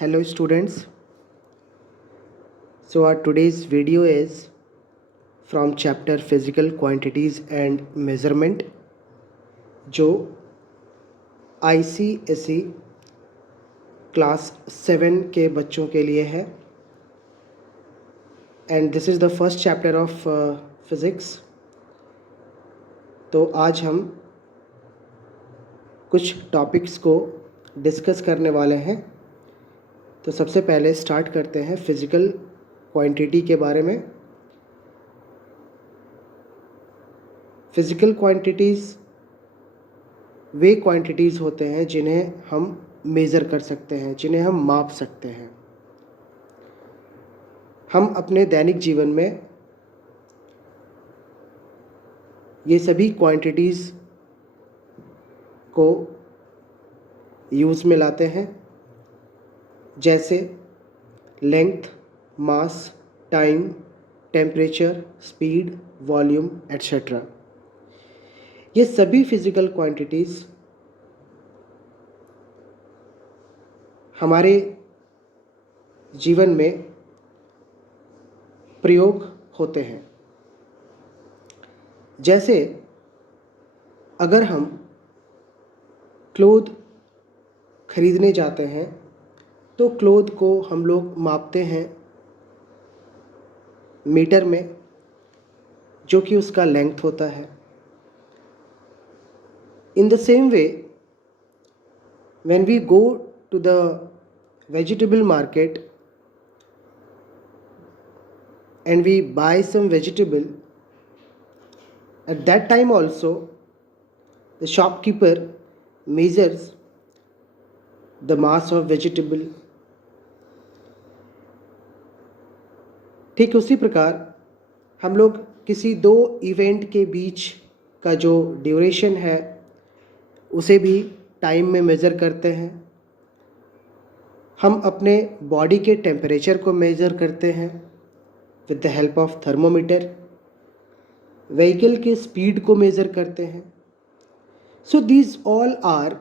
Hello students. So our today's video is from chapter physical quantities and measurement जो ICSE class 7 के बच्चों के लिए है and this is the first chapter of physics. तो आज हम कुछ टॉपिक्स को डिस्कस करने वाले हैं। तो सबसे पहले स्टार्ट करते हैं फिज़िकल क्वांटिटी के बारे में। फिज़िकल क्वांटिटीज़ वे क्वांटिटीज़ होते हैं जिन्हें हम मेज़र कर सकते हैं, जिन्हें हम माप सकते हैं। हम अपने दैनिक जीवन में ये सभी क्वांटिटीज़ को यूज़ में लाते हैं, जैसे length, mass, time, temperature, speed, volume etcetera. ये सभी फिज़िकल क्वांटिटीज़ हमारे जीवन में प्रयोग होते हैं। जैसे अगर हम क्लोथ खरीदने जाते हैं तो क्लोथ को हम लोग मापते हैं मीटर में, जो कि उसका लेंथ होता है। In the same way, when we go to the vegetable market and we buy some vegetable, at that time also the shopkeeper measures the mass of vegetable. ठीक उसी प्रकार हम लोग किसी दो इवेंट के बीच का जो ड्यूरेशन है उसे भी टाइम में मेज़र करते हैं। हम अपने बॉडी के टेम्परेचर को मेज़र करते हैं with the help of thermometer. Vehicle के स्पीड को मेज़र करते हैं। So these all are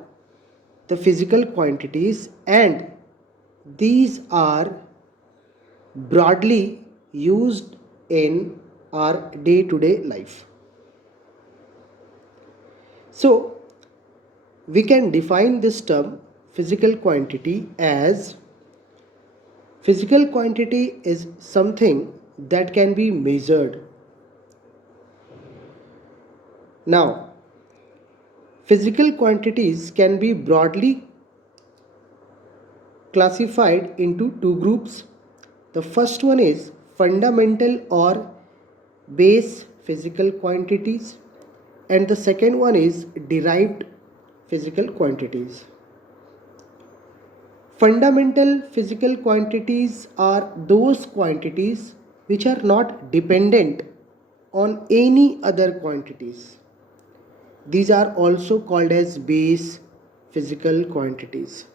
the physical quantities and these are broadly used in our day-to-day life. So we can define this term physical quantity as physical quantity is something that can be measured. Now, physical quantities can be broadly classified into two groups. The first one is fundamental or base physical quantities, and the second one is derived physical quantities. Fundamental physical quantities are those quantities which are not dependent on any other quantities. These are also called as base physical quantities.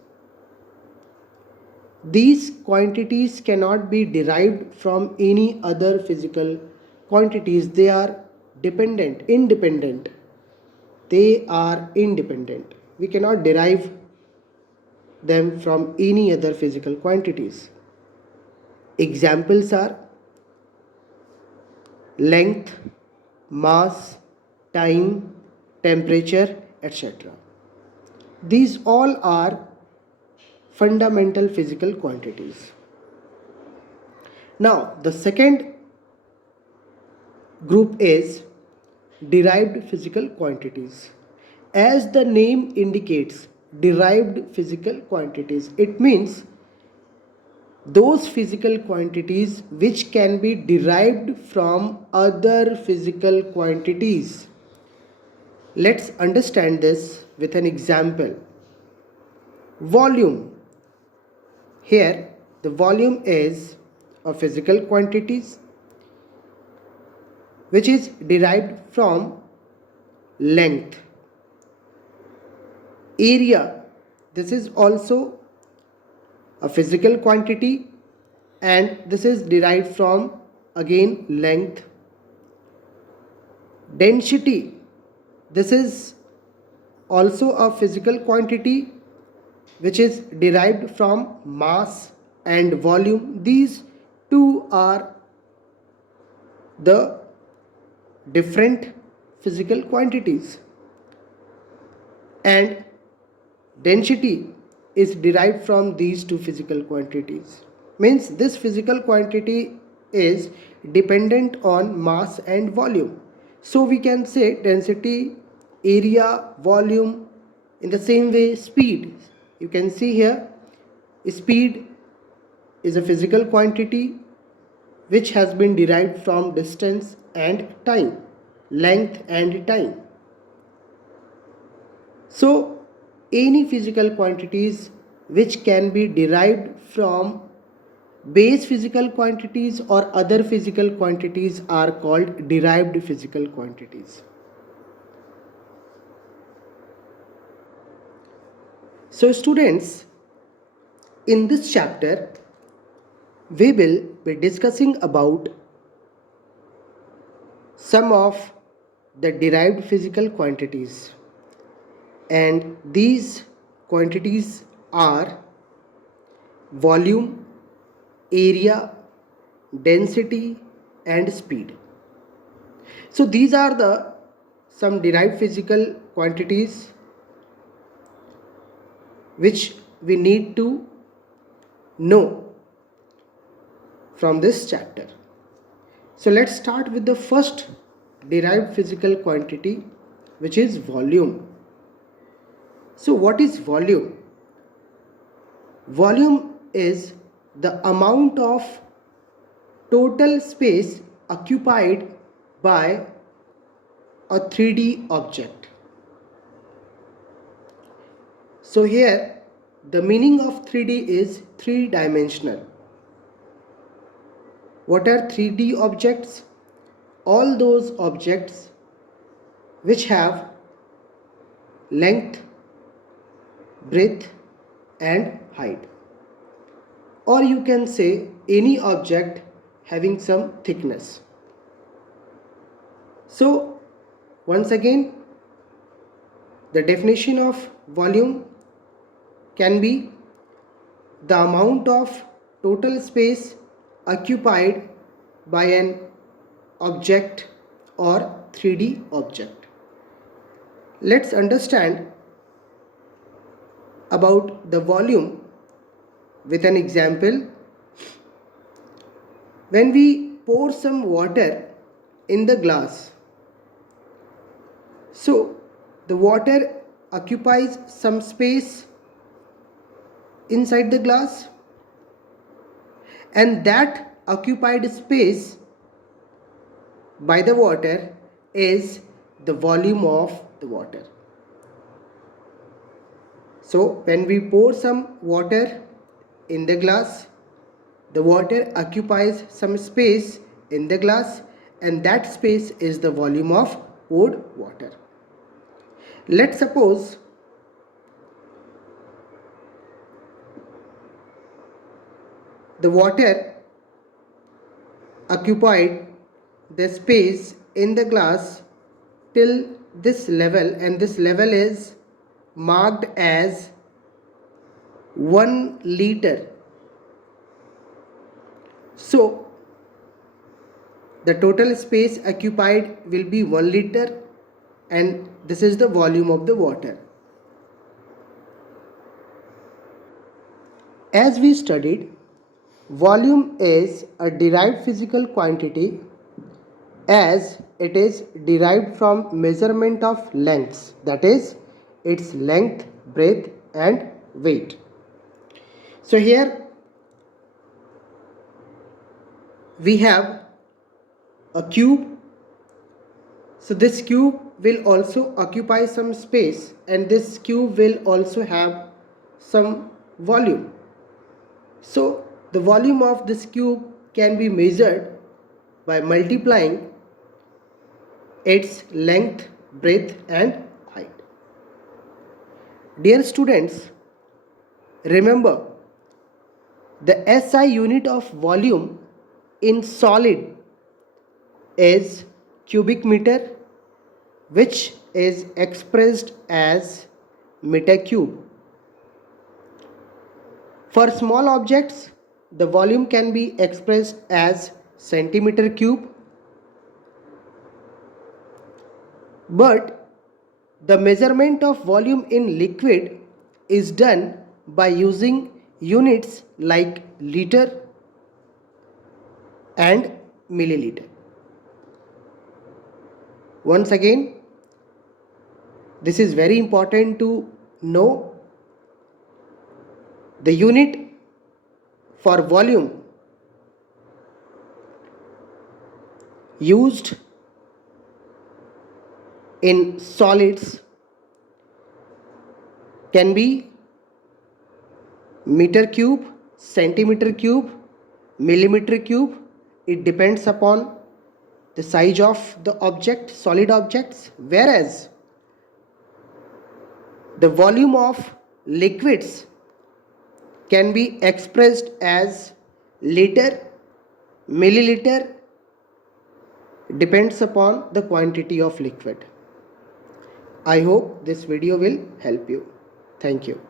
These quantities cannot be derived from any other physical quantities. They are independent. They are independent. We cannot derive them from any other physical quantities. Examples are length, mass, time, temperature, etc. These all are fundamental physical quantities. Now, the second group is derived physical quantities. As the name indicates, derived physical quantities, it means those physical quantities which can be derived from other physical quantities. Let's understand this with an example. Volume. Here the volume is a physical quantities which is derived from length. Area. This is also a physical quantity and this is derived from again length. Density. This is also a physical quantity which is derived from mass and volume. These two are the different physical quantities, and density is derived from these two physical quantities. Means this physical quantity is dependent on mass and volume. So we can say density, area, volume. In the same way, speed. You can see here, speed is a physical quantity which has been derived from distance and time, length and time. So any physical quantities which can be derived from base physical quantities or other physical quantities are called derived physical quantities. So students, in this chapter we will be discussing about some of the derived physical quantities, and these quantities are volume, area, density and speed. So these are the some derived physical quantities which we need to know from this chapter. So let's start with the first derived physical quantity, which is volume. So what is volume? Volume is the amount of total space occupied by a 3D object. So here the meaning of 3D is three-dimensional. What are 3D objects? All those objects which have length, breadth and height. Or you can say any object having some thickness. So once again, the definition of volume can be the amount of total space occupied by an object or 3D object. Let's understand about the volume with an example. When we pour some water in the glass, so the water occupies some space inside the glass, and that occupied space by the water is the volume of the water. So when we pour some water in the glass, the water occupies some space in the glass, and that space is the volume of poured water. Let's suppose the water occupied the space in the glass till this level, and this level is marked as 1 liter. So the total space occupied will be 1 liter, and this is the volume of the water. As we studied, volume is a derived physical quantity as it is derived from measurement of lengths, that is its length, breadth and weight. So here we have a cube. So this cube will also occupy some space, and this cube will also have some volume. So the volume of this cube can be measured by multiplying its length, breadth and height. Dear students, remember the SI unit of volume in solid is cubic meter, which is expressed as meter cube. For small objects, the volume can be expressed as centimeter cube, but the measurement of volume in liquid is done by using units like liter and milliliter. Once again, this is very important to know. The unit for volume used in solids can be meter cube, centimeter cube, millimeter cube. It depends upon the size of the object, solid objects, whereas the volume of liquids can be expressed as liter, milliliter, depends upon the quantity of liquid. I hope this video will help you. Thank you.